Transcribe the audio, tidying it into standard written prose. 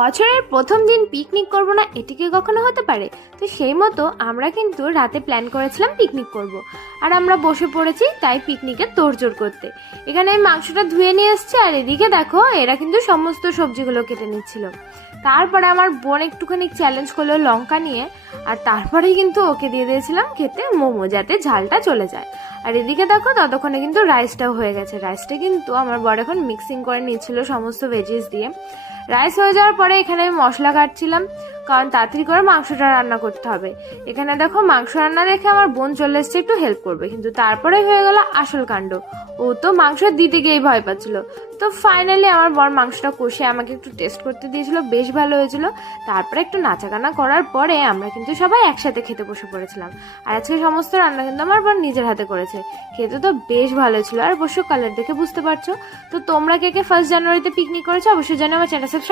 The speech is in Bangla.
বছরের প্রথম দিন পিকনিক করব না, এটি কি কখনো হতে পারে? তো সেই মতো আমরা কিন্তু রাতে প্ল্যান করেছিলাম পিকনিক করব। আর আমরা বসে পড়েছি তাই পিকনিকের তোড়জোড় করতে। এখানে আমি মাংসটা ধুয়ে নিয়ে এসেছি, আর এদিকে দেখো এরা কিন্তু সমস্ত সবজিগুলো কেটে নিচ্ছিল। তারপরে আমার বোন একটুখানি চ্যালেঞ্জ করলো লঙ্কা নিয়ে, আর তারপরেই কিন্তু ওকে দিয়ে দিয়েছিলাম খেতে মোমো, যাতে ঝালটা চলে যায়। আর এদিকে দেখো ততক্ষণে কিন্তু রাইসটাও হয়ে গেছে। রাইসটা কিন্তু আমার বড় এখন মিক্সিং করে নিচ্ছিল সমস্ত ভেজিস দিয়ে। রাইস হয়ে যাওয়ার পরে এখানে আমি মশলা কাটছিলাম, কারণ তাড়াতাড়ি করে মাংসটা রান্না করতে হবে। এখানে দেখো মাংস রান্না দেখে আমার বোন চলে এসছে একটু হেল্প করবে, কিন্তু তারপরে হয়ে গেল আসল কাণ্ড। ও তো মাংস দিতে গিয়েই ভয় পাচ্ছিল। তো ফাইনালি আমার বর মাংসটা কষে আমাকে একটু টেস্ট করতে দিয়েছিল, বেশ ভালো হয়েছিল। তারপরে একটু নাচাগানা করার পরে আমরা কিন্তু সবাই একসাথে খেতে বসে পড়েছিলাম। আর আজকে সমস্ত রান্না কিন্তু আমার বর নিজের হাতে করেছে। খেতে তো বেশ ভালো ছিল, আর অবশ্য কালার দেখে বুঝতে পারছো। তো তোমরা কে কে 1 জানুয়ারিতে পিকনিক করেছো অবশ্যই জানো, আমার চ্যানেল